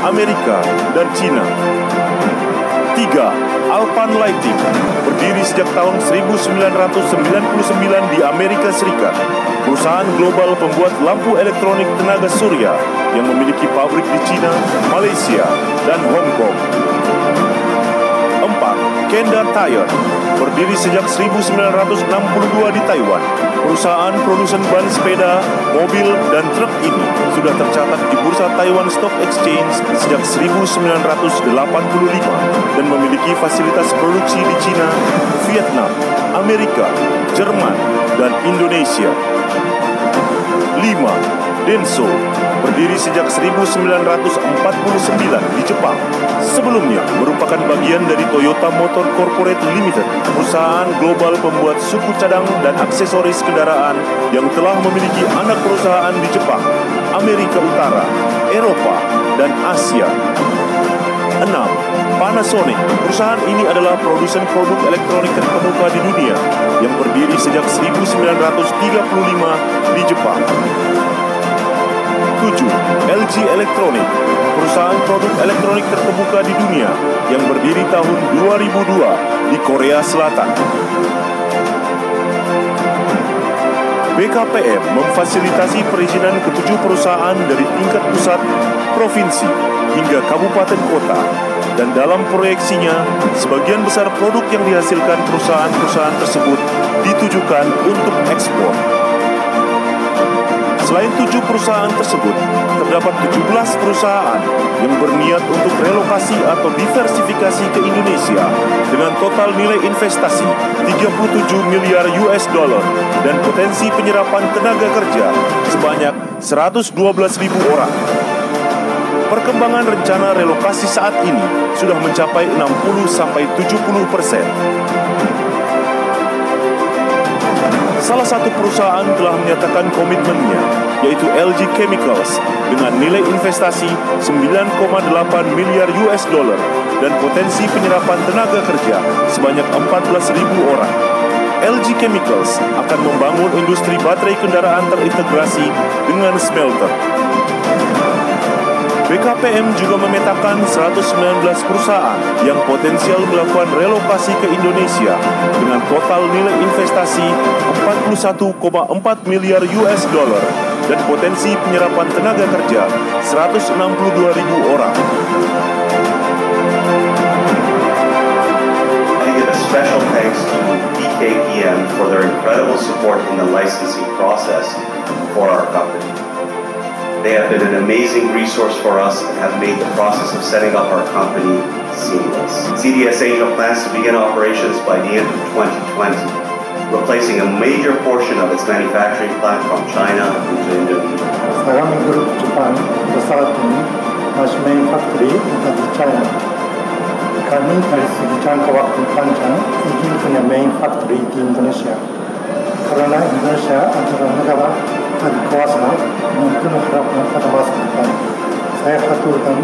Amerika dan Cina. 3. Alpan Lighting, berdiri sejak tahun 1999 di Amerika Serikat. Perusahaan global pembuat lampu elektronik tenaga surya yang memiliki pabrik di Cina, Malaysia, dan Hong Kong. 4. Kenda Tire, berdiri sejak 1962 di Taiwan. Perusahaan produsen ban sepeda, mobil, dan truk ini sudah tercatat di Bursa Taiwan Stock Exchange sejak 1985 dan memiliki fasilitas produksi di Cina, Vietnam, Amerika, Jerman, dan Indonesia. 5. Denso, berdiri sejak 1949 di Jepang. Sebelumnya merupakan bagian dari Toyota Motor Corporate Limited, perusahaan global pembuat suku cadang dan aksesoris kendaraan yang telah memiliki anak perusahaan di Jepang, Amerika Utara, Eropa, dan Asia. 6. Panasonic, perusahaan ini adalah produsen produk elektronik terkemuka di dunia yang berdiri sejak 1935 di Jepang. 7. LG Electronics, perusahaan produk elektronik terkemuka di dunia yang berdiri tahun 2002 di Korea Selatan. BKPM memfasilitasi perizinan ke-7 perusahaan dari tingkat pusat, provinsi, hingga kabupaten kota, dan dalam proyeksinya, sebagian besar produk yang dihasilkan perusahaan-perusahaan tersebut ditujukan untuk ekspor. Selain 7 perusahaan tersebut, terdapat 17 perusahaan yang berniat untuk relokasi atau diversifikasi ke Indonesia dengan total nilai investasi 37 miliar US dollar dan potensi penyerapan tenaga kerja sebanyak 112.000 orang. Perkembangan rencana relokasi saat ini sudah mencapai 60-70%. Salah satu perusahaan telah menyatakan komitmennya, yaitu LG Chemicals, dengan nilai investasi 9,8 miliar US dollar dan potensi penyerapan tenaga kerja sebanyak 14.000 orang. LG Chemicals akan membangun industri baterai kendaraan terintegrasi dengan smelter. BKPM juga memetakan 119 perusahaan yang potensial melakukan relokasi ke Indonesia dengan total nilai investasi 41,4 miliar US dollar dan potensi penyerapan tenaga kerja 162.000 orang. I give a special thanks to BKPM for their incredible support in the licensing process for our company. They have been an amazing resource for us and have made the process of setting up our company seamless. CDS Angel plans to begin operations by the end of 2020, replacing a major portion of its manufacturing plant from China into Indonesia. Sagami Group Japan starting as main factory in China. Kami dari jangka waktu panjang ingin punya main factory di Indonesia. Karena Indonesia adalah negara berkuasa dan penuh harapan pada masa depan. Saya haturkan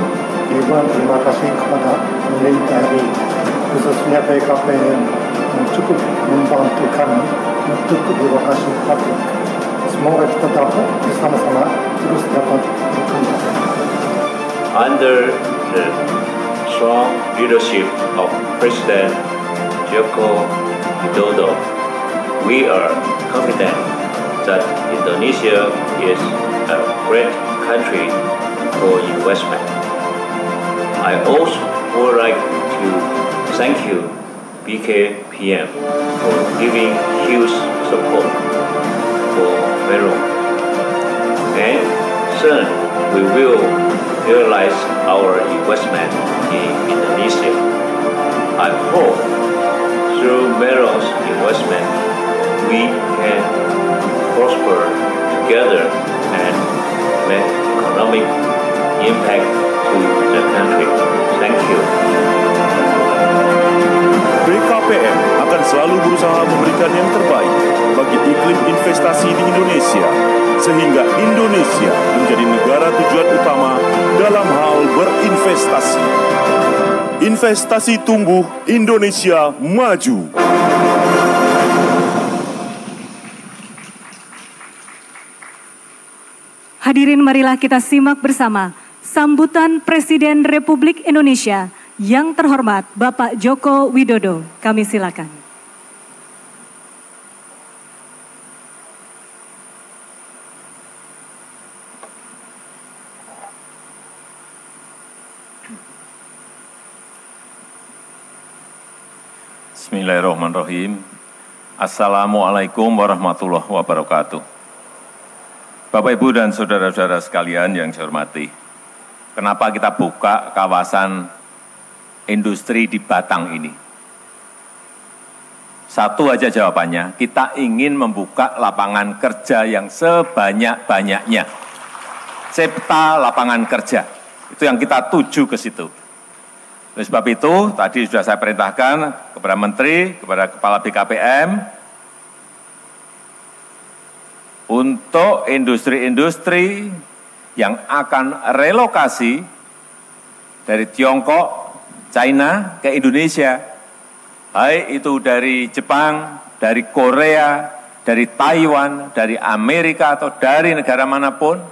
ribuan terima kasih kepada pemerintah RI, khususnya BKPM yang cukup membantu kami untuk relokasi pabrik. Semoga kita dapat bersama-sama terus dapat berkembang. Under the strong leadership of President Joko Widodo, we are confident that Indonesia is a great country for investment. I also would like to thank you, BKPM, for giving huge support for Veron. And soon we will realize our investment in Indonesia. I hope through Veron's investment we can prosper together and make economic impact to the country. Thank you. BKPM akan selalu berusaha memberikan yang terbaik bagi iklim investasi di Indonesia, sehingga Indonesia menjadi negara tujuan utama dalam hal berinvestasi. Investasi tumbuh, Indonesia maju. Hadirin, marilah kita simak bersama sambutan Presiden Republik Indonesia yang terhormat Bapak Joko Widodo. Kami silakan. Bismillahirrahmanirrahim. Assalamualaikum warahmatullahi wabarakatuh. Bapak, Ibu, dan saudara-saudara sekalian yang saya hormati, kenapa kita buka kawasan industri di Batang ini? Satu aja jawabannya, kita ingin membuka lapangan kerja yang sebanyak-banyaknya. Cipta lapangan kerja, itu yang kita tuju ke situ. Oleh sebab itu, tadi sudah saya perintahkan kepada Menteri, kepada Kepala BKPM, untuk industri-industri yang akan relokasi dari Tiongkok, China ke Indonesia, baik itu dari Jepang, dari Korea, dari Taiwan, dari Amerika, atau dari negara manapun,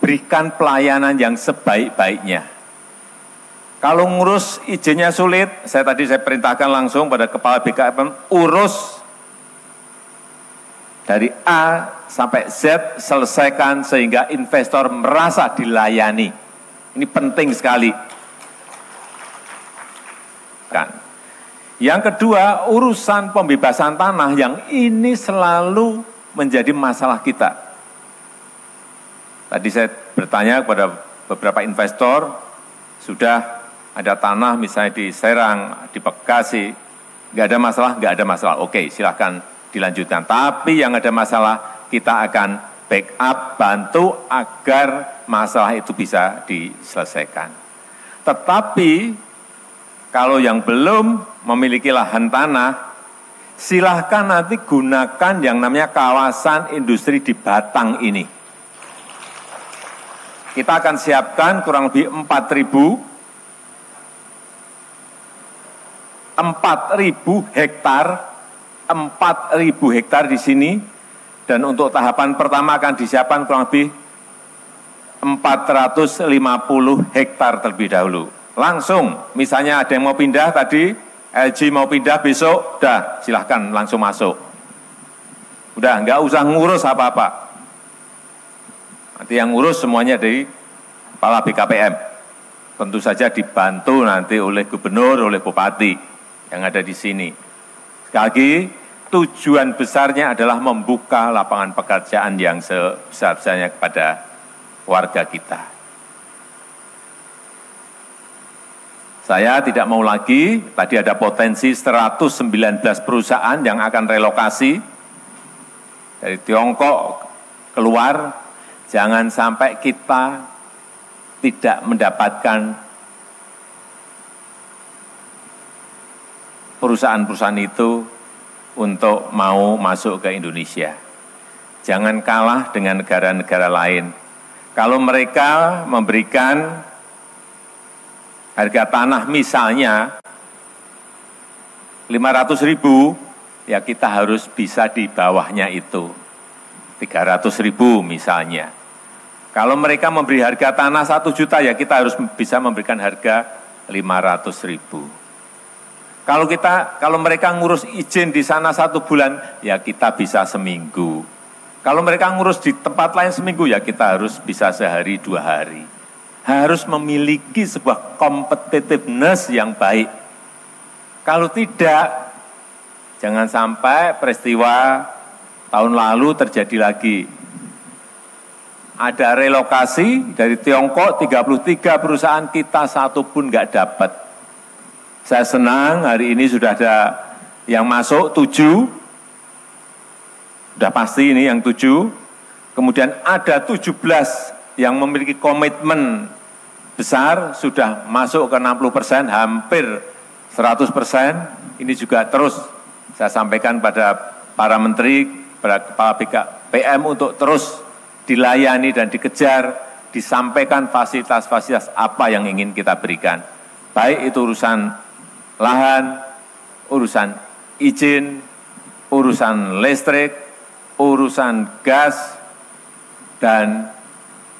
berikan pelayanan yang sebaik-baiknya. Kalau ngurus izinnya sulit, saya perintahkan langsung pada Kepala BKPM, urus dari A sampai Z, selesaikan sehingga investor merasa dilayani. Ini penting sekali. Yang kedua, urusan pembebasan tanah yang ini selalu menjadi masalah kita. Tadi saya bertanya kepada beberapa investor, sudah ada tanah misalnya di Serang, di Bekasi, nggak ada masalah, oke silahkan dilanjutkan. Tapi yang ada masalah, kita akan backup, bantu agar masalah itu bisa diselesaikan. Tetapi, kalau yang belum memiliki lahan tanah, silahkan nanti gunakan yang namanya kawasan industri di Batang ini. Kita akan siapkan kurang lebih 4.000 hektar di sini, dan untuk tahapan pertama akan disiapkan kurang lebih 450 hektar terlebih dahulu. Langsung, misalnya ada yang mau pindah tadi, LG mau pindah besok, dah silahkan langsung masuk. Udah, nggak usah ngurus apa-apa. Nanti yang ngurus semuanya dari Kepala BKPM. Tentu saja dibantu nanti oleh gubernur, oleh bupati yang ada di sini. Sekali lagi, tujuan besarnya adalah membuka lapangan pekerjaan yang sebesar-besarnya kepada warga kita. Saya tidak mau lagi, tadi ada potensi 119 perusahaan yang akan relokasi dari Tiongkok keluar, jangan sampai kita tidak mendapatkan perusahaan-perusahaan itu untuk mau masuk ke Indonesia. Jangan kalah dengan negara-negara lain. Kalau mereka memberikan harga tanah misalnya 500.000, ya kita harus bisa di bawahnya itu, 300.000 misalnya. Kalau mereka memberi harga tanah 1 juta, ya kita harus bisa memberikan harga 500.000. Kalau mereka ngurus izin di sana 1 bulan, ya kita bisa seminggu. Kalau mereka ngurus di tempat lain seminggu, ya kita harus bisa sehari 2 hari. Harus memiliki sebuah competitiveness yang baik. Kalau tidak, jangan sampai peristiwa tahun lalu terjadi lagi. Ada relokasi dari Tiongkok, 33 perusahaan kita 1 pun nggak dapat. Saya senang hari ini sudah ada yang masuk 7, sudah pasti ini yang 7, kemudian ada 17 yang memiliki komitmen besar, sudah masuk ke 60%, hampir 100%, ini juga terus saya sampaikan pada para menteri, pada Kepala BKPM untuk terus dilayani dan dikejar, disampaikan fasilitas-fasilitas apa yang ingin kita berikan. Baik itu urusan lahan, urusan izin, urusan listrik, urusan gas, dan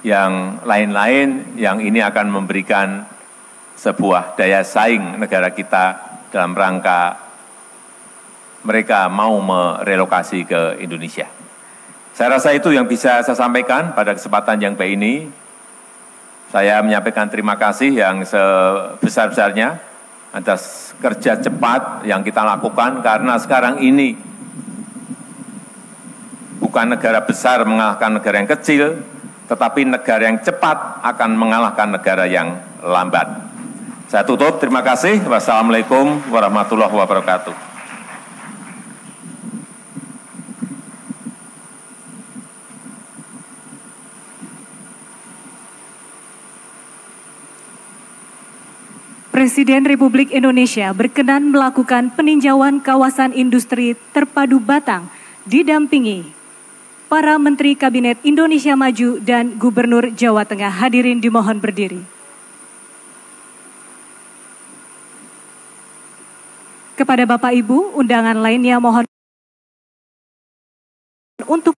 yang lain-lain yang ini akan memberikan sebuah daya saing negara kita dalam rangka mereka mau merelokasi ke Indonesia. Saya rasa itu yang bisa saya sampaikan pada kesempatan yang baik ini. Saya menyampaikan terima kasih yang sebesar-besarnya atas kerja cepat yang kita lakukan, karena sekarang ini bukan negara besar mengalahkan negara yang kecil, tetapi negara yang cepat akan mengalahkan negara yang lambat. Saya tutup, terima kasih. Wassalamualaikum warahmatullahi wabarakatuh. Presiden Republik Indonesia berkenan melakukan peninjauan kawasan industri terpadu Batang didampingi para Menteri Kabinet Indonesia Maju dan Gubernur Jawa Tengah. Hadirin dimohon berdiri. Kepada Bapak Ibu, undangan lainnya mohon untuk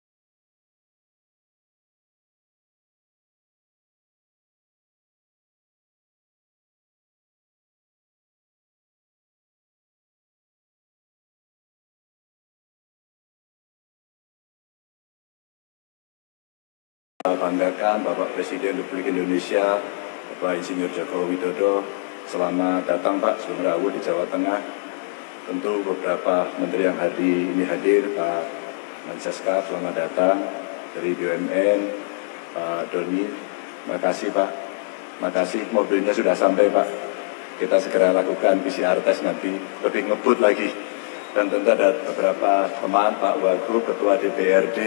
banggakan Bapak Presiden Republik Indonesia, Bapak Insinyur Joko Widodo. Selamat datang Pak Sumerawu di Jawa Tengah. Tentu beberapa menteri yang hadir, Pak Menseska, selamat datang. Dari BUMN, Pak Doni, makasih Pak. Makasih, mobilnya sudah sampai Pak. Kita segera lakukan PCR test nanti, lebih ngebut lagi. Dan tentu ada beberapa teman, Pak Wagub, Ketua DPRD,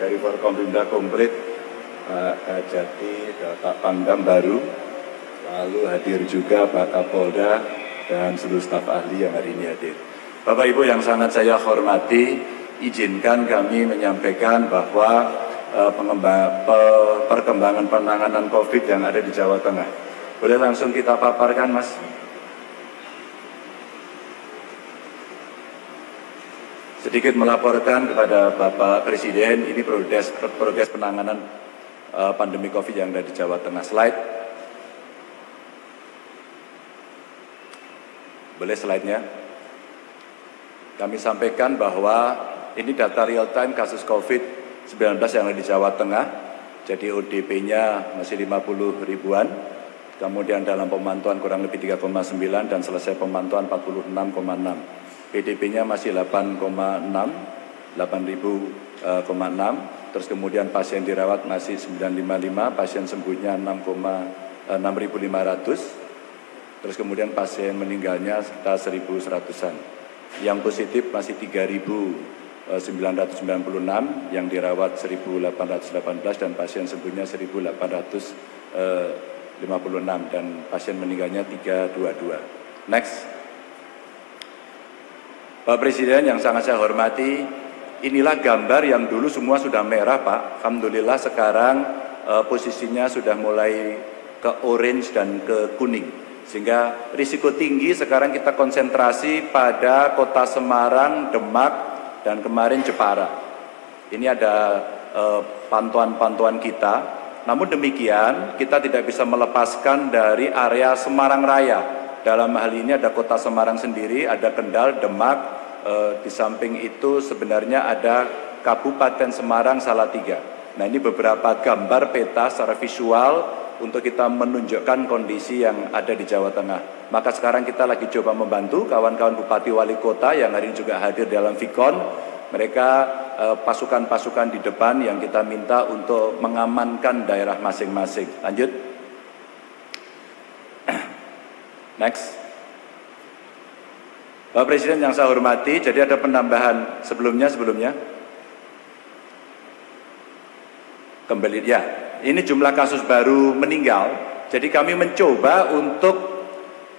dari Forkompimda Komplit, Pak Kajati, Pak Pangdam baru, lalu hadir juga Pak Kapolda dan seluruh staf ahli yang hari ini hadir. Bapak Ibu yang sangat saya hormati, izinkan kami menyampaikan bahwa perkembangan penanganan COVID yang ada di Jawa Tengah. Boleh langsung kita paparkan, Mas? Sedikit melaporkan kepada Bapak Presiden, ini progres penanganan pandemi COVID yang ada di Jawa Tengah. Slide. Boleh slide-nya? Kami sampaikan bahwa ini data real time kasus COVID-19 yang ada di Jawa Tengah. Jadi ODP-nya masih 50 ribuan. Kemudian dalam pemantauan kurang lebih 3,9 dan selesai pemantauan 46,6. PDP-nya masih 8.000,6. Terus kemudian pasien dirawat masih 955, pasien sembuhnya 6.500. Terus kemudian pasien meninggalnya sekitar 1.100-an. Yang positif masih 3.996, yang dirawat 1.818 dan pasien sembuhnya 1.856 dan pasien meninggalnya 322. Next. Pak Presiden yang sangat saya hormati, inilah gambar yang dulu semua sudah merah Pak. Alhamdulillah sekarang posisinya sudah mulai ke orange dan ke kuning. Sehingga risiko tinggi sekarang kita konsentrasi pada kota Semarang, Demak, dan kemarin Jepara. Ini ada pantauan-pantauan kita. Namun demikian kita tidak bisa melepaskan dari area Semarang Raya. Dalam hal ini ada kota Semarang sendiri, ada Kendal, Demak, di samping itu sebenarnya ada Kabupaten Semarang, Salatiga. Nah ini beberapa gambar peta secara visual untuk kita menunjukkan kondisi yang ada di Jawa Tengah. Maka sekarang kita lagi coba membantu kawan-kawan Bupati Wali Kota yang hari ini juga hadir dalam Vikon. Mereka pasukan-pasukan di depan yang kita minta untuk mengamankan daerah masing-masing. Lanjut. Next. Bapak Presiden yang saya hormati, jadi ada penambahan sebelumnya. Kembali ya. Ini jumlah kasus baru meninggal. Jadi kami mencoba untuk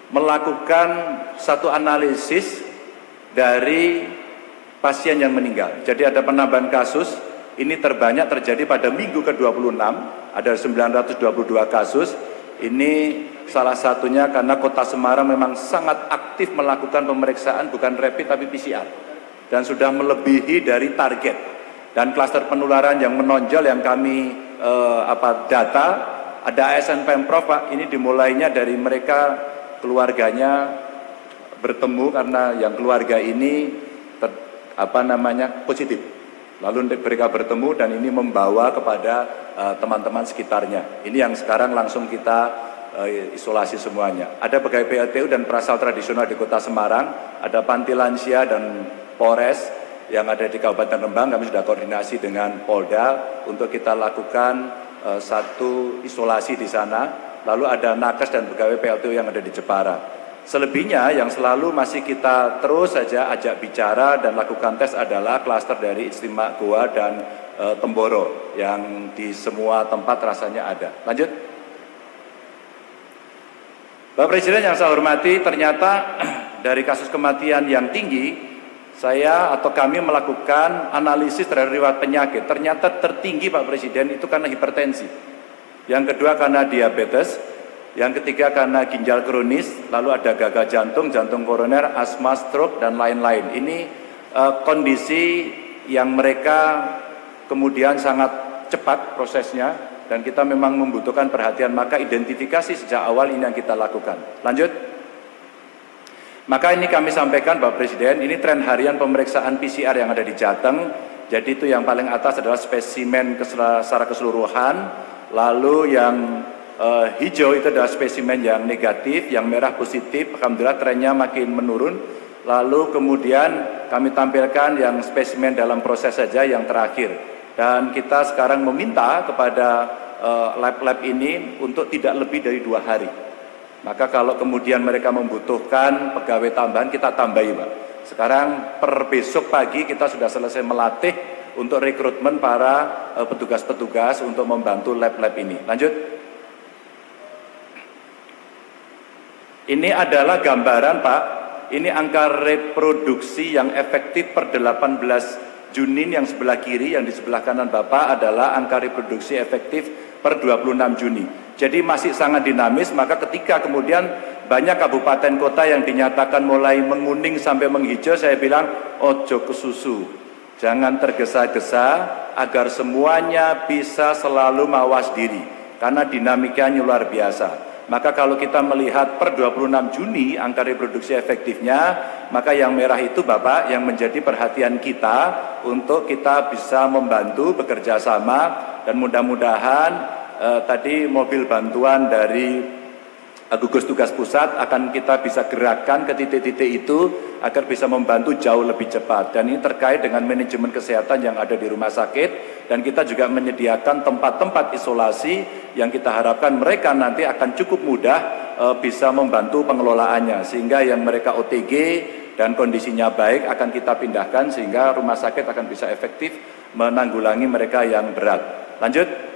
melakukan satu analisis dari pasien yang meninggal. Jadi ada penambahan kasus, ini terbanyak terjadi pada minggu ke-26, ada 922 kasus. Ini salah satunya karena kota Semarang memang sangat aktif melakukan pemeriksaan bukan rapid tapi PCR. Dan sudah melebihi dari target. Dan klaster penularan yang menonjol yang kami data, ada ASN Pemprov Pak, ini dimulainya dari mereka keluarganya bertemu karena yang keluarga ini positif. Lalu mereka bertemu dan ini membawa kepada teman-teman sekitarnya. Ini yang sekarang langsung kita isolasi semuanya. Ada pegawai PLTU dan perasal tradisional di Kota Semarang, ada panti lansia dan Polres yang ada di Kabupaten Rembang. Kami sudah koordinasi dengan Polda untuk kita lakukan satu isolasi di sana. Lalu ada nakes dan pegawai PLTU yang ada di Jepara. Selebihnya yang selalu masih kita terus saja ajak bicara dan lakukan tes adalah klaster dari Ijtima Goa dan Temboro yang di semua tempat rasanya ada. Lanjut. Bapak Presiden yang saya hormati, ternyata dari kasus kematian yang tinggi, saya atau kami melakukan analisis terhadap riwayat penyakit. Ternyata tertinggi Pak Presiden itu karena hipertensi. Yang kedua karena diabetes. Yang ketiga karena ginjal kronis. Lalu ada gagal jantung, jantung koroner, asma, stroke, dan lain-lain. Ini kondisi yang mereka kemudian sangat cepat prosesnya. Dan kita memang membutuhkan perhatian. Maka identifikasi sejak awal ini yang kita lakukan. Lanjut. Maka ini kami sampaikan Bapak Presiden, ini tren harian pemeriksaan PCR yang ada di Jateng. Jadi itu yang paling atas adalah spesimen secara keseluruhan. Lalu yang hijau itu adalah spesimen yang negatif, yang merah positif. Alhamdulillah trennya makin menurun. Lalu kemudian kami tampilkan yang spesimen dalam proses saja yang terakhir. Dan kita sekarang meminta kepada lab-lab ini untuk tidak lebih dari 2 hari. Maka kalau kemudian mereka membutuhkan pegawai tambahan, kita tambahi Pak. Sekarang per besok pagi kita sudah selesai melatih untuk rekrutmen para petugas-petugas untuk membantu lab-lab ini. Lanjut. Ini adalah gambaran Pak, ini angka reproduksi yang efektif per 18 Juni yang sebelah kiri, yang di sebelah kanan Bapak adalah angka reproduksi efektif per 26 Juni. Jadi masih sangat dinamis, maka ketika kemudian banyak kabupaten kota yang dinyatakan mulai menguning sampai menghijau, saya bilang, ojo kesusu, jangan tergesa-gesa agar semuanya bisa selalu mawas diri, karena dinamikanya luar biasa. Maka kalau kita melihat per 26 Juni angka reproduksi efektifnya, maka yang merah itu Bapak yang menjadi perhatian kita untuk kita bisa membantu bekerja sama dan mudah-mudahan tadi mobil bantuan dari gugus tugas pusat akan kita bisa gerakkan ke titik-titik itu agar bisa membantu jauh lebih cepat. Dan ini terkait dengan manajemen kesehatan yang ada di rumah sakit, dan kita juga menyediakan tempat-tempat isolasi yang kita harapkan mereka nanti akan cukup mudah bisa membantu pengelolaannya, sehingga yang mereka OTG dan kondisinya baik akan kita pindahkan sehingga rumah sakit akan bisa efektif menanggulangi mereka yang berat. Lanjut.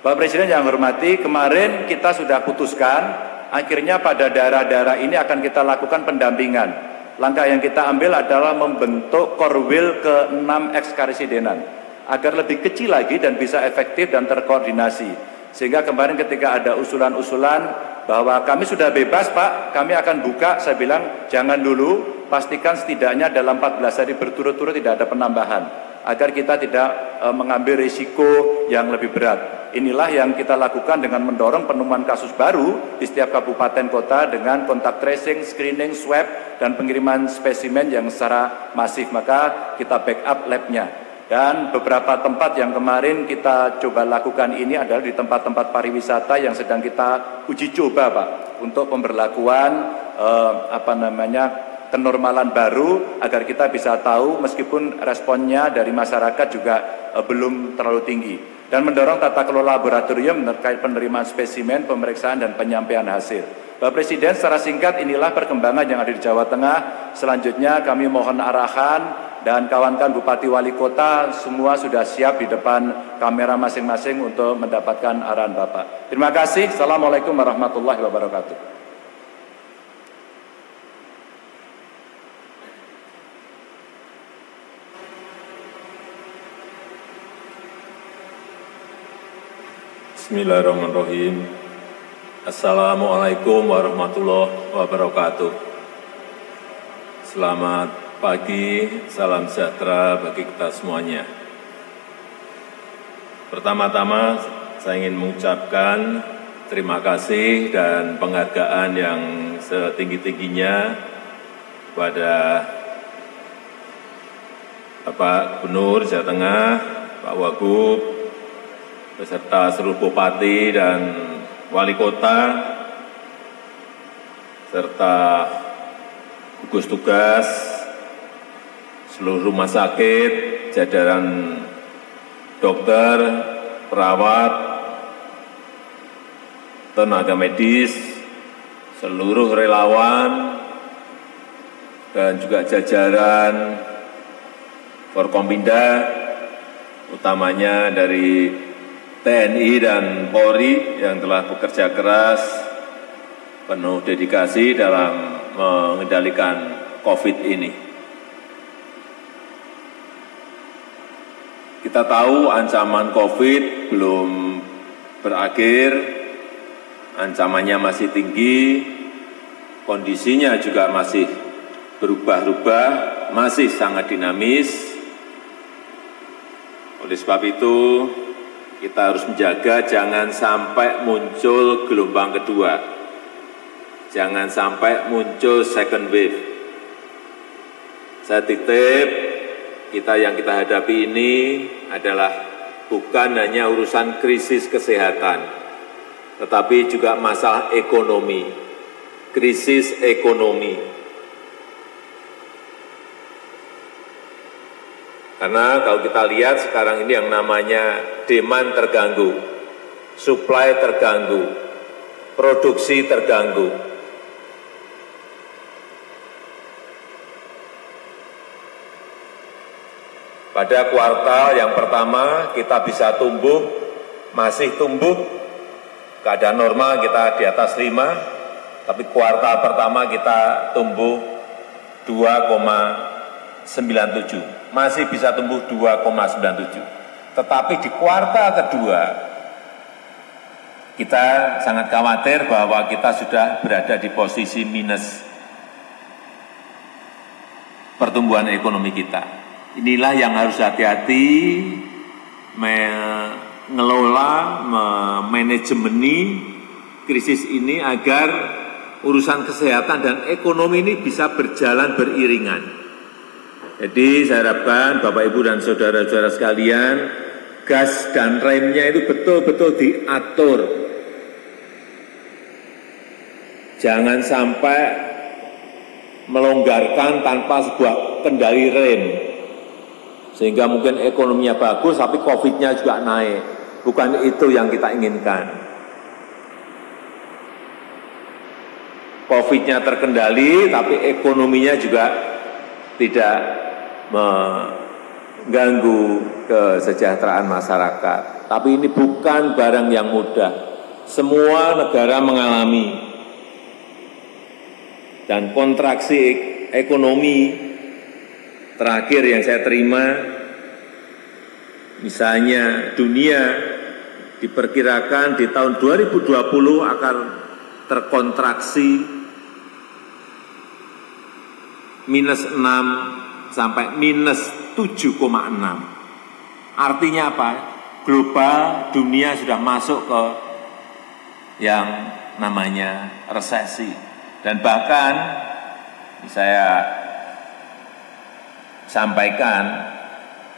Bapak Presiden yang hormati, kemarin kita sudah putuskan, akhirnya pada daerah-daerah ini akan kita lakukan pendampingan. Langkah yang kita ambil adalah membentuk Korwil ke-6 Ekskarisidenan, agar lebih kecil lagi dan bisa efektif dan terkoordinasi. Sehingga kemarin ketika ada usulan-usulan bahwa kami sudah bebas Pak, kami akan buka, saya bilang jangan dulu, pastikan setidaknya dalam 14 hari berturut-turut tidak ada penambahan, agar kita tidak mengambil risiko yang lebih berat. Inilah yang kita lakukan dengan mendorong penemuan kasus baru di setiap kabupaten kota dengan kontak tracing, screening, swab, dan pengiriman spesimen yang secara masif. Maka kita backup labnya. Dan beberapa tempat yang kemarin kita coba lakukan ini adalah di tempat-tempat pariwisata yang sedang kita uji coba Pak, untuk pemberlakuan kenormalan baru, agar kita bisa tahu meskipun responnya dari masyarakat juga belum terlalu tinggi. Dan mendorong tata kelola laboratorium terkait penerimaan spesimen, pemeriksaan, dan penyampaian hasil. Bapak Presiden, secara singkat inilah perkembangan yang ada di Jawa Tengah. Selanjutnya kami mohon arahan, dan kawan-kawan Bupati Wali Kota semua sudah siap di depan kamera masing-masing untuk mendapatkan arahan Bapak. Terima kasih. Assalamualaikum warahmatullahi wabarakatuh. Bismillahirrahmanirrahim. Assalamualaikum warahmatullahi wabarakatuh. Selamat pagi, salam sejahtera bagi kita semuanya. Pertama-tama saya ingin mengucapkan terima kasih dan penghargaan yang setinggi-tingginya kepada Bapak Gubernur Jawa Tengah, Pak Wagub, beserta seluruh Bupati dan Wali Kota, serta gugus tugas, seluruh rumah sakit, jajaran dokter, perawat, tenaga medis, seluruh relawan, dan juga jajaran Forkompinda, utamanya dari TNI dan Polri yang telah bekerja keras, penuh dedikasi dalam mengendalikan COVID ini. Kita tahu ancaman COVID belum berakhir, ancamannya masih tinggi, kondisinya juga masih berubah-ubah, masih sangat dinamis. Oleh sebab itu, kita harus menjaga jangan sampai muncul gelombang kedua. Jangan sampai muncul second wave. Saya titip, yang kita hadapi ini adalah bukan hanya urusan krisis kesehatan, tetapi juga masalah ekonomi, krisis ekonomi. Karena kalau kita lihat sekarang ini yang namanya demand terganggu, supply terganggu, produksi terganggu. Pada kuartal yang pertama kita bisa tumbuh, masih tumbuh, keadaan normal kita di atas 5, tapi kuartal pertama kita tumbuh 2,97. Masih bisa tumbuh 2,97. Tetapi di kuartal kedua, kita sangat khawatir bahwa kita sudah berada di posisi minus pertumbuhan ekonomi kita. Inilah yang harus hati-hati mengelola, memanajemeni krisis ini agar urusan kesehatan dan ekonomi ini bisa berjalan beriringan. Jadi saya harapkan Bapak Ibu dan saudara-saudara sekalian, gas dan remnya itu betul-betul diatur. Jangan sampai melonggarkan tanpa sebuah kendali rem. Sehingga mungkin ekonominya bagus, tapi COVID-nya juga naik. Bukan itu yang kita inginkan. COVID-nya terkendali, tapi ekonominya juga tidak mengganggu kesejahteraan masyarakat. Tapi ini bukan barang yang mudah. Semua negara mengalami. Dan kontraksi ekonomi terakhir yang saya terima, misalnya dunia diperkirakan di tahun 2020 akan terkontraksi minus 6 sampai minus 7,6. Artinya apa? Global, dunia sudah masuk ke yang namanya resesi. Dan bahkan saya sampaikan,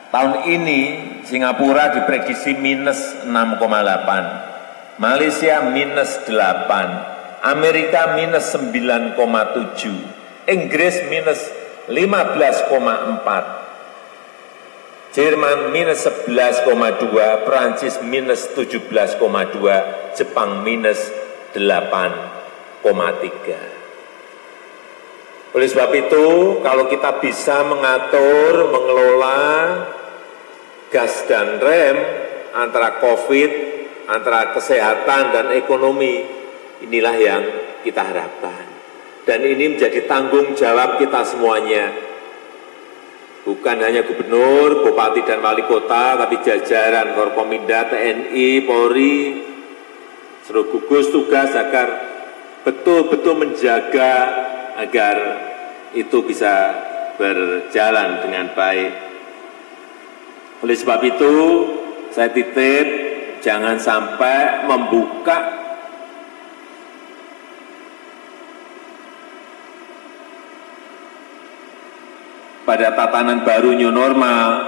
tahun ini Singapura diprediksi minus 6,8, Malaysia minus 8, Amerika minus 9,7, Inggris minus 15,4, Jerman minus 11,2, Perancis minus 17,2, Jepang minus 8,3. Oleh sebab itu, kalau kita bisa mengatur, mengelola gas dan rem antara COVID, antara kesehatan dan ekonomi, inilah yang kita harapkan. Dan ini menjadi tanggung jawab kita semuanya. Bukan hanya gubernur, bupati dan wali kota, tapi jajaran Forkompinda, TNI, Polri, seluruh gugus tugas agar betul-betul menjaga agar itu bisa berjalan dengan baik. Oleh sebab itu, saya titip jangan sampai membuka pada tatanan baru new normal,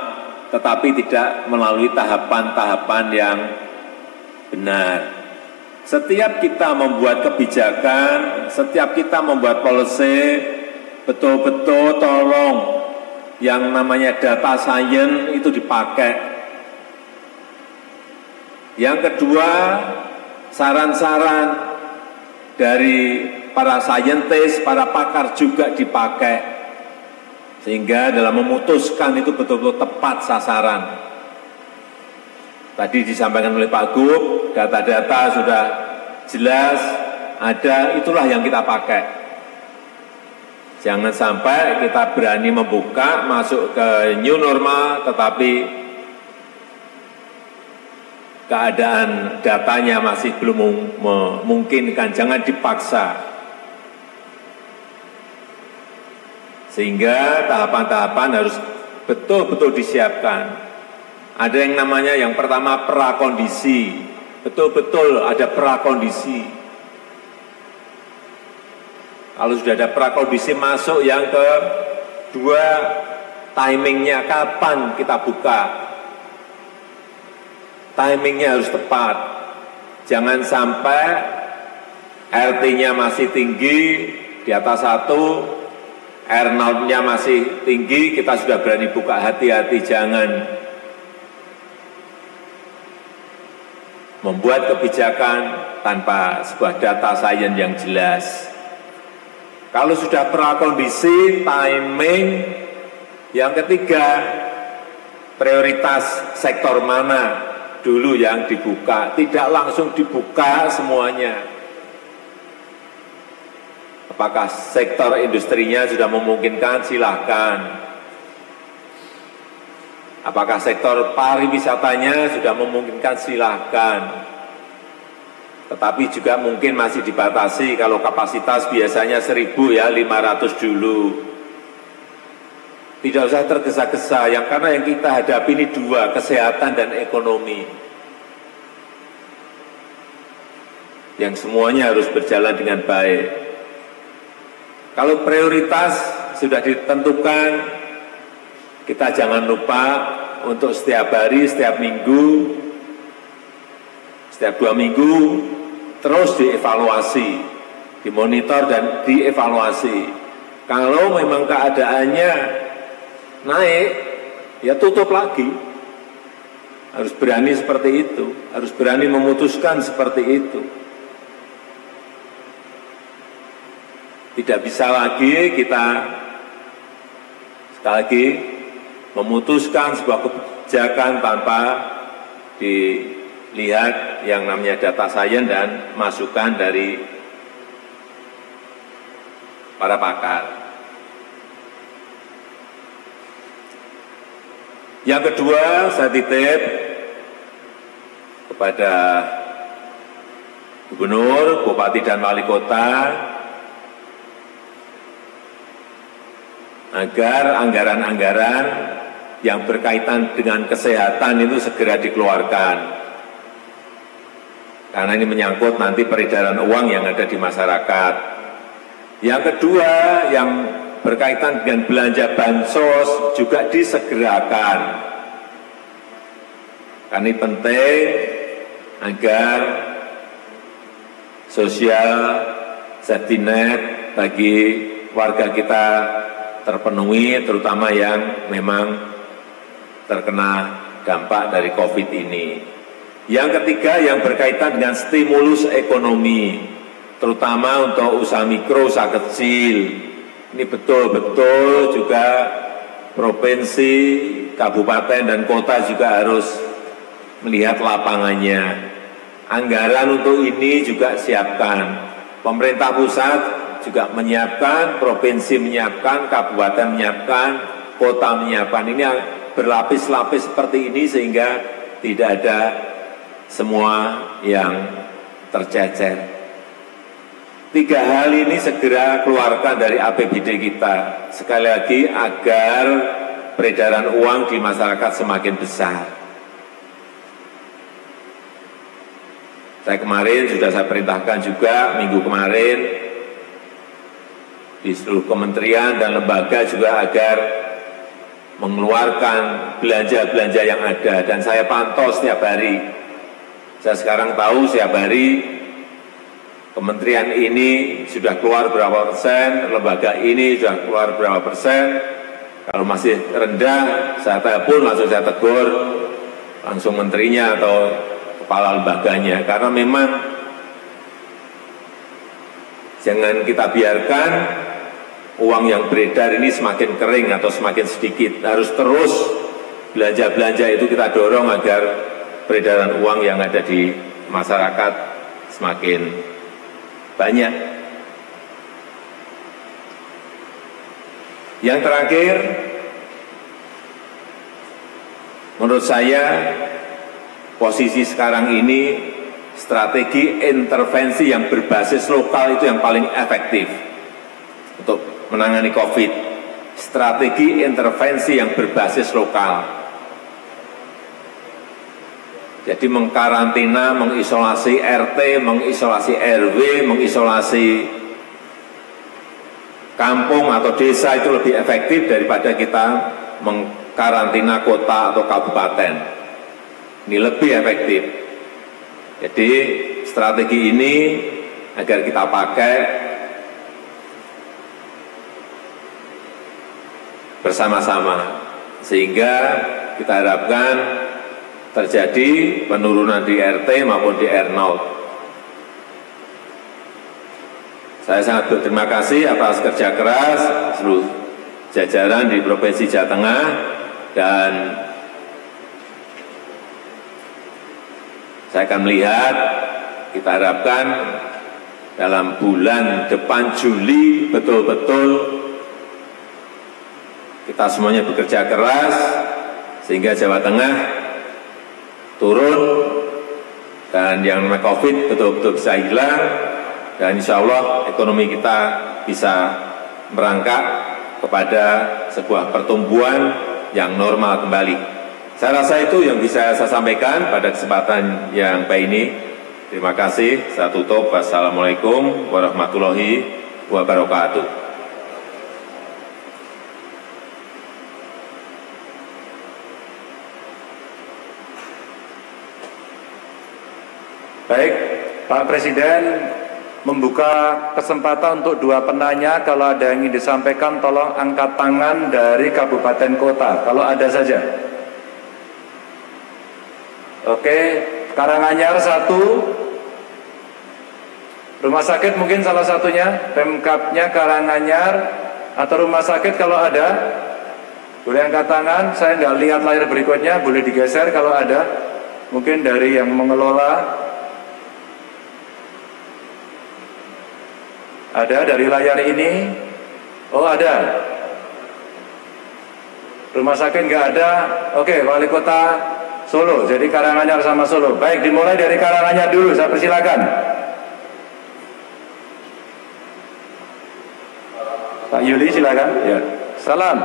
tetapi tidak melalui tahapan-tahapan yang benar. Setiap kita membuat kebijakan, setiap kita membuat policy, betul-betul tolong yang namanya data science itu dipakai. Yang kedua, saran-saran dari para saintis, para pakar juga dipakai. Sehingga dalam memutuskan itu betul-betul tepat sasaran. Tadi disampaikan oleh Pak Gub, data-data sudah jelas, ada, itulah yang kita pakai. Jangan sampai kita berani membuka, masuk ke new normal, tetapi keadaan datanya masih belum memungkinkan, jangan dipaksa. Sehingga tahapan-tahapan harus betul-betul disiapkan. Ada yang namanya yang pertama prakondisi, betul-betul ada prakondisi. Kalau sudah ada prakondisi masuk yang kedua, timingnya kapan kita buka. Timingnya harus tepat. Jangan sampai RT-nya masih tinggi, di atas 1, R0-nya masih tinggi, kita sudah berani buka. Hati-hati, jangan membuat kebijakan tanpa sebuah data sains yang jelas. Kalau sudah prakondisi, timing. Yang ketiga, prioritas sektor mana dulu yang dibuka. Tidak langsung dibuka semuanya. Apakah sektor industrinya sudah memungkinkan? Silahkan. Apakah sektor pariwisatanya sudah memungkinkan? Silahkan. Tetapi juga mungkin masih dibatasi, kalau kapasitas biasanya 1.000 ya, 500 dulu. Tidak usah tergesa-gesa, karena yang kita hadapi ini dua, kesehatan dan ekonomi. Yang semuanya harus berjalan dengan baik. Kalau prioritas sudah ditentukan, kita jangan lupa untuk setiap hari, setiap minggu, setiap 2 minggu, terus dievaluasi, dimonitor dan dievaluasi. Kalau memang keadaannya naik, ya tutup lagi. Harus berani seperti itu, harus berani memutuskan seperti itu. Tidak bisa lagi kita sekali lagi memutuskan sebuah kebijakan tanpa dilihat yang namanya data sains dan masukan dari para pakar. Yang kedua, saya titip kepada gubernur, bupati dan wali kota agar anggaran-anggaran yang berkaitan dengan kesehatan itu segera dikeluarkan. Karena ini menyangkut nanti peredaran uang yang ada di masyarakat. Yang kedua, yang berkaitan dengan belanja bansos juga disegerakan. Karena ini penting agar sosial safety net bagi warga kita terpenuhi, terutama yang memang terkena dampak dari COVID ini. Yang ketiga, yang berkaitan dengan stimulus ekonomi, terutama untuk usaha mikro, usaha kecil. Ini betul-betul juga provinsi, kabupaten, dan kota juga harus melihat lapangannya. Anggaran untuk ini juga siapkan. Pemerintah pusat juga menyiapkan, provinsi menyiapkan, kabupaten menyiapkan, kota menyiapkan. Ini berlapis-lapis seperti ini sehingga tidak ada semua yang tercecer. 3 hal ini segera keluarkan dari APBD kita. Sekali lagi, agar peredaran uang di masyarakat semakin besar. Saya kemarin sudah saya perintahkan juga minggu kemarin di seluruh kementerian dan lembaga juga agar mengeluarkan belanja-belanja yang ada, dan saya pantau setiap hari. Saya sekarang tahu setiap hari kementerian ini sudah keluar berapa persen, lembaga ini sudah keluar berapa persen. Kalau masih rendah, saya telepon, langsung saya tegur, langsung menterinya atau kepala lembaganya. Karena memang jangan kita biarkan uang yang beredar ini semakin kering atau semakin sedikit. Harus terus belanja-belanja itu kita dorong agar peredaran uang yang ada di masyarakat semakin banyak. Yang terakhir, menurut saya posisi sekarang ini strategi intervensi yang berbasis lokal itu yang paling efektif untuk menangani COVID. Strategi intervensi yang berbasis lokal. Jadi mengkarantina, mengisolasi RT, mengisolasi RW, mengisolasi kampung atau desa itu lebih efektif daripada kita mengkarantina kota atau kabupaten. Ini lebih efektif. Jadi strategi ini agar kita pakai bersama-sama, sehingga kita harapkan terjadi penurunan di RT maupun di R0. Saya sangat berterima kasih atas kerja keras seluruh jajaran di Provinsi Jawa Tengah, dan saya akan melihat, kita harapkan dalam bulan depan Juli betul-betul kita semuanya bekerja keras sehingga Jawa Tengah turun dan yang namanya COVID betul-betul bisa hilang, dan insya Allah ekonomi kita bisa merangkak kepada sebuah pertumbuhan yang normal kembali. Saya rasa itu yang bisa saya sampaikan pada kesempatan yang baik ini. Terima kasih. Saya tutup. Wassalamualaikum warahmatullahi wabarakatuh. Baik, Pak Presiden membuka kesempatan untuk 2 penanya. Kalau ada yang ingin disampaikan, tolong angkat tangan dari kabupaten kota. Kalau ada saja. Oke, Karanganyar 1. Rumah sakit mungkin salah satunya, Pemkabnya Karanganyar atau rumah sakit kalau ada. Boleh angkat tangan, saya nggak lihat layar berikutnya, boleh digeser kalau ada. Mungkin dari yang mengelola. Ada dari layar ini? Oh ada. Rumah sakit nggak ada? Oke, Wali Kota Solo. Jadi Karanganyar sama Solo. Baik, dimulai dari Karanganyar dulu. Saya persilakan. Pak Yuli silakan. Ya. Salam.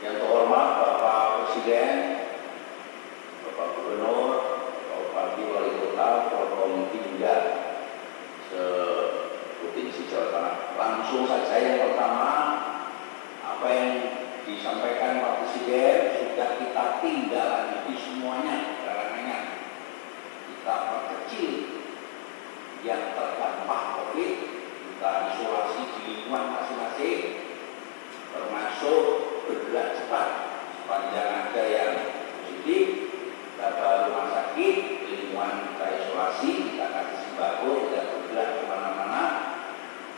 Yang terhormat Bapak Presiden, Bapak Gubernur, Bupati, Wali Kota, Provinsi hingga se-Provinsi Jawa Tengah. Langsung saja yang pertama, apa yang disampaikan Pak Presiden sudah kita tindak lanjuti semuanya. Karanganyar kita perkecil yang terdampak COVID, kita isolasi di lingkungan masing-masing, termasuk bergerak cepat sepanjang ada yang positif, kita rumah sakit, lingkungan kita isolasi, kita kasih sembako, tidak bergerak kemana-mana,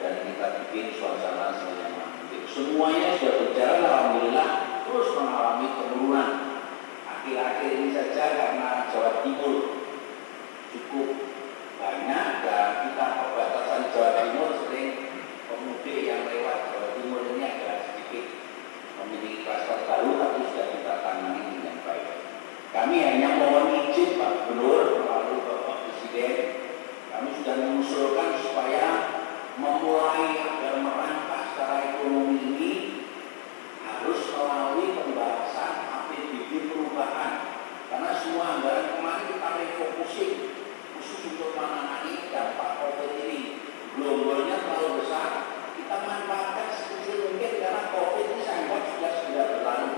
dan kita bikin suasana senyaman. Semuanya sudah berjalan, alhamdulillah, terus mengalami penurunan. Akhir-akhir ini saja karena Jawa Timur cukup banyak dan kita perbatasan Jawa Timur sering pemudik yang lewat Jawa Timur ini agak sedikit memiliki kluster baru, tapi sudah kita tangani dengan baik. Kami hanya mohon izin Pak Gubernur melalui Kami sudah mengusulkan supaya memulai agar merangkak secara ekonomi ini harus melalui pembahasan APBD perubahan, karena semua anggaran kemarin kita refokusin khusus untuk menangani dampak COVID ini. Gelombangnya terlalu besar, kita manfaatkan sekecil mungkin karena COVID ini saya anggap sudah segera berlalu.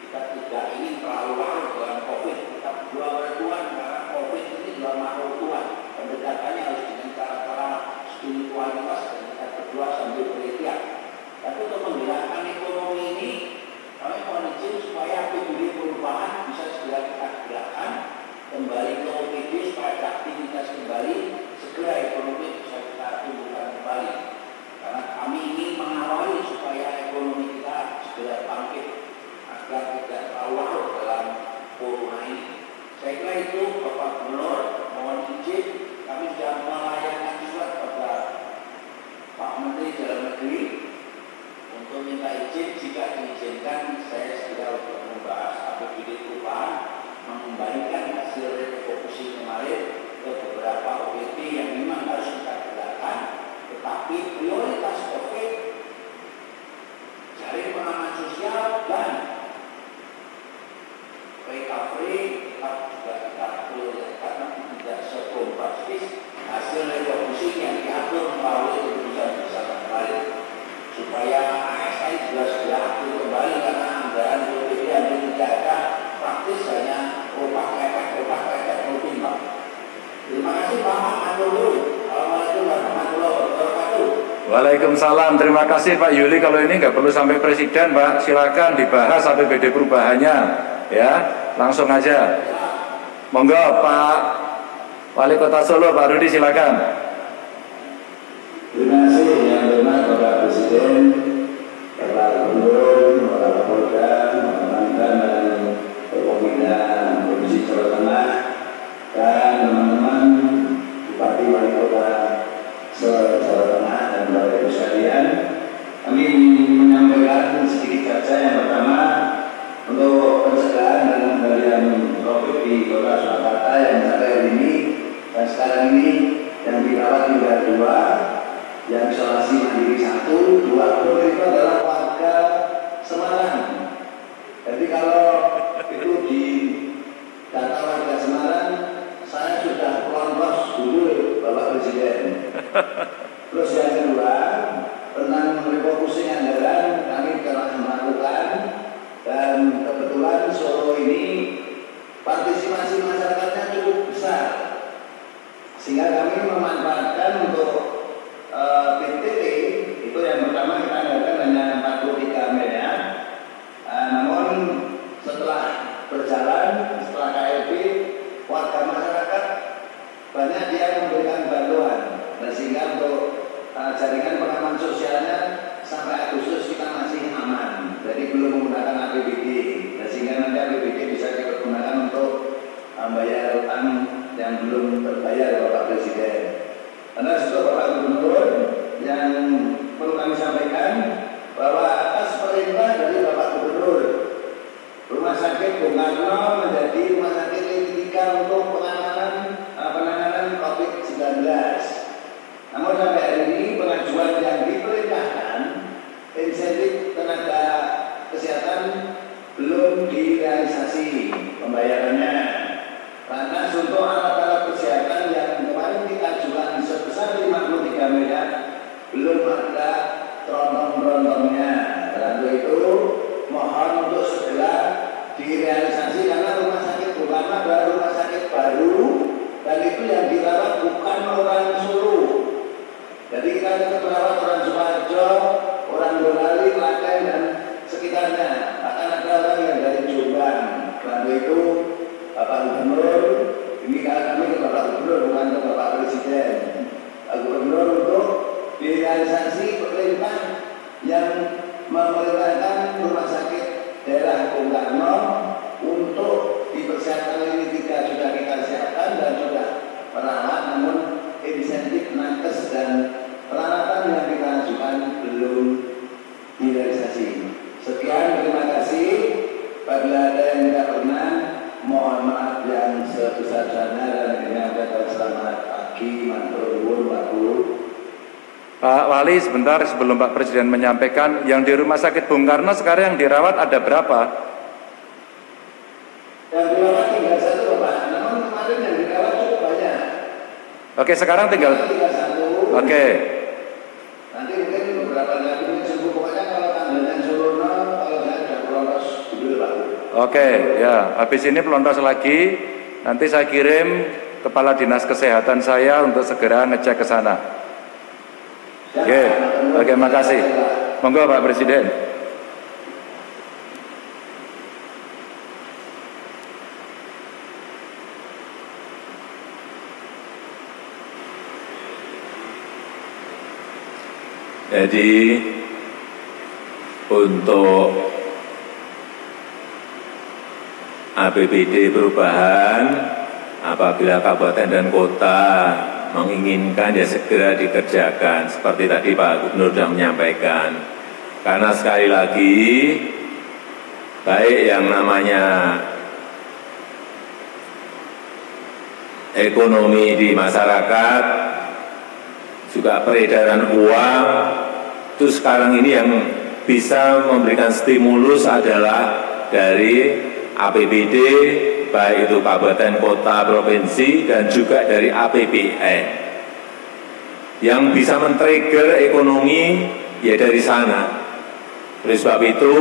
Kita tidak ingin terlalu larut dalam COVID, kita berdua-berduaan karena COVID ini adalah makhluk Tuhan. Pendekatannya harus dengan cara-cara spiritualitas dan kita berdua sambil berikhtiar. Tapi untuk menggerakkan ekonomi ini, kami mohon izin supaya APBD perubahan bisa segera kita gerakkan kembali ke OPD supaya ada aktivitas kembali, segera ekonomi bisa kita tumbuhkan kembali. Karena kami ingin mengawali supaya ekonomi kita segera bangkit agar tidak terlalu larut dalam corona ini. Saya kira itu Bapak Gubernur, mohon izin kami sudah melayangkan surat kepada Pak Menteri Dalam Negeri untuk minta izin jika diizinkan saya segera untuk membahas APBD perubahan, mengembalikan hasil refocusing kemarin ke beberapa OPD yang memang harus kita gerakkan, tetapi prioritas COVID, jaring pengaman sosial dan recovery tetap juga kita prioritaskan, tidak sebombastis hasil refocusing yang diatur melalui keputusan bersama kemarin, supaya ASN juga segera aktif kembali karena anggaran OPD yang tidak ada praktis hanya opak-lepek rutin, Pak. Terima kasih Pak Manulu. Assalamualaikum warahmatullahi wabarakatuh. Waalaikumsalam, terima kasih Pak Yuli. Kalau ini nggak perlu sampai Presiden, Pak, silakan dibahas APBD perubahannya, ya, langsung aja. Monggo Pak Wali Kota Solo, Pak Rudi, silakan. Terima kasih yang hormat Bapak Presiden, Bapak Gubernur, Bapak Kapolda, teman-teman dan Forkopimda Provinsi Jawa Tengah, dan teman-teman Bupati Wali Kota Jawa Tengah dan Bapak Ibu sekalian. Kami ingin menyampaikan sedikit saja. Yang pertama, untuk pencegahan dan pengendalian COVID di Kota Surakarta yang sampai ini dan sekarang ini yang dirawat tinggal 2, yang isolasi mandiri 1, 2 itu adalah warga Semarang. Jadi kalau itu di data warga Semarang, saya sudah pelontos dulu Bapak Presiden. Terus yang kedua, tentang refocusing anggaran kami telah melakukan, dan kebetulan Solo ini partisipasi masyarakatnya cukup besar, sehingga kami memanfaatkan untuk PTT itu yang pertama kita anggarkan hanya 43 miliar. Namun setelah berjalan, setelah KLB, warga masyarakat banyak yang memberikan bantuan, dan sehingga untuk jaringan pengaman sosialnya sampai Agustus kita masih aman. Jadi belum menggunakan APBD, dan sehingga nanti APBD bisa dipergunakan untuk membayar utang yang belum terbayar Bapak Presiden. Karena juga Bapak Gubernur, yang perlu kami sampaikan bahwa atas perintah dari Bapak Gubernur, Rumah Sakit Bung Karno menjadi rumah sakit Litika untuk penanganan COVID-19. Namun sampai hari ini pengajuan yang diperintahkan insentif tenaga kesehatan belum direalisasi pembayarannya. Karena untuk alat-alat kesehatan yang kemarin kita ajukan sebesar 53 miliar belum ada trontong-trontongnya. Dan untuk itu mohon untuk segera direalisasi, karena Rumah Sakit Bung Karno adalah rumah sakit baru, dan itu yang dirawat bukan orang Solo. Jadi kita tetap merawat orang Sukoharjo, orang Boyolali, Klaten dan sekitarnya. Bahkan ada orang yang dari Jombang. Dan itu Bapak Gubernur, ini kami ke Bapak Gubernur bukan ke Bapak Presiden. Pak Gubernur untuk direalisasi perintah yang memerintahkan Rumah Sakit Daerah Bung Karno untuk dipersiapkan ini 3 sudah kita siapkan dan sudah merawat, namun insentif nakes dan peralatan yang kita ajukan belum direalisasi. Sekian, terima Pak Wali, sebentar sebelum Pak Presiden menyampaikan, yang di Rumah Sakit Bung Karno sekarang yang dirawat ada berapa? Yang dirawat tinggal 1, Pak. Namun kemarin yang dirawat cukup banyak. Oke, sekarang tinggal 1. Oke. Nanti mungkin beberapa lagi sembuh. Pokoknya kalau tandanya Solono, kalau saya ada pelontos dulu, Pak. Oke, ya. Habis ini pelontos lagi. Nanti saya kirim Kepala Dinas Kesehatan saya untuk segera ngecek ke sana. Oke, makasih. Monggo Pak Presiden. Jadi untuk APBD perubahan, apabila kabupaten dan kota menginginkan ya segera dikerjakan, seperti tadi Pak Gubernur sudah menyampaikan. Karena sekali lagi, baik yang namanya ekonomi di masyarakat, juga peredaran uang, itu sekarang ini yang bisa memberikan stimulus adalah dari APBD, baik itu kabupaten, kota, provinsi, dan juga dari APBN. Yang bisa men-trigger ekonomi ya dari sana. Oleh sebab itu,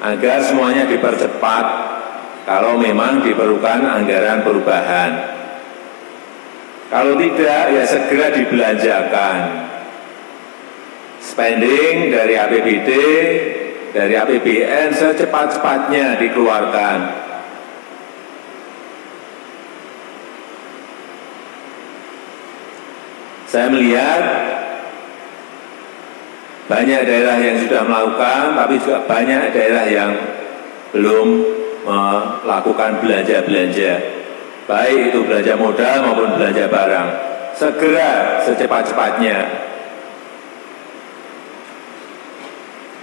agar semuanya dipercepat kalau memang diperlukan anggaran perubahan. Kalau tidak, ya segera dibelanjakan. Spending dari APBD, dari APBN secepat-cepatnya dikeluarkan. Saya melihat banyak daerah yang sudah melakukan, tapi juga banyak daerah yang belum melakukan belanja-belanja, baik itu belanja modal maupun belanja barang. Segera secepat-cepatnya.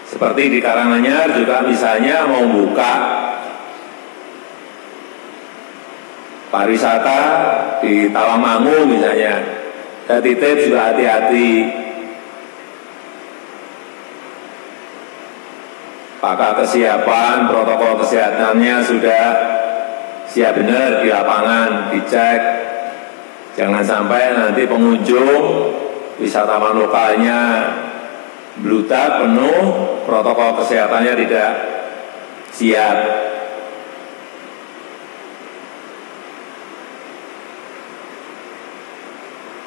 Seperti di Karanganyar juga misalnya mau buka pariwisata di Tawangmangu misalnya. Saya titip juga hati-hati. Apakah kesiapan, protokol kesehatannya sudah siap benar di lapangan, dicek. Jangan sampai nanti pengunjung, wisatawan lokalnya bludak, penuh, protokol kesehatannya tidak siap.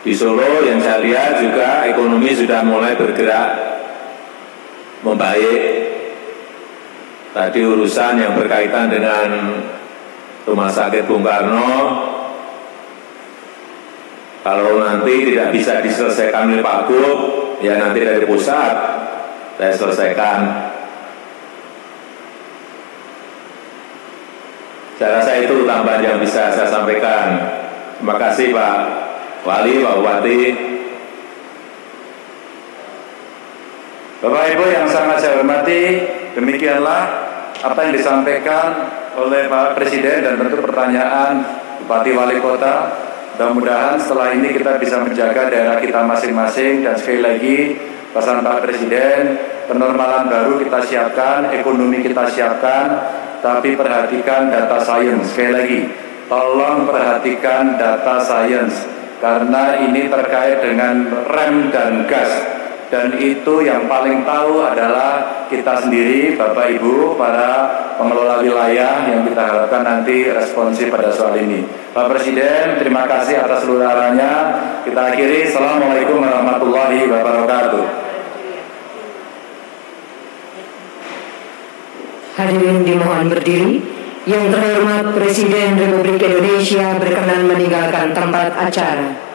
Di Solo yang saya lihat juga ekonomi sudah mulai bergerak membaik. Tadi urusan yang berkaitan dengan Rumah Sakit Bung Karno, kalau nanti tidak bisa diselesaikan oleh Pak Gub, ya nanti dari pusat saya selesaikan. Saya rasa itu tambahan yang bisa saya sampaikan. Terima kasih Pak Wali, Pak Bupati. Bapak Ibu yang sangat saya hormati, demikianlah apa yang disampaikan oleh Pak Presiden dan tentu pertanyaan Bupati Wali Kota. Mudah-mudahan setelah ini kita bisa menjaga daerah kita masing-masing, dan sekali lagi pesan Pak Presiden, kenormalan baru kita siapkan, ekonomi kita siapkan, tapi perhatikan data sains. Sekali lagi, tolong perhatikan data sains, karena ini terkait dengan rem dan gas, dan itu yang paling tahu adalah kita sendiri, Bapak Ibu, para pengelola wilayah yang kita harapkan nanti responsif pada soal ini. Pak Presiden, terima kasih atas seluruh arahannya. Kita akhiri, Assalamualaikum warahmatullahi wabarakatuh. Hadirin dimohon berdiri. Yang terhormat Presiden Republik Indonesia berkenan meninggalkan tempat acara.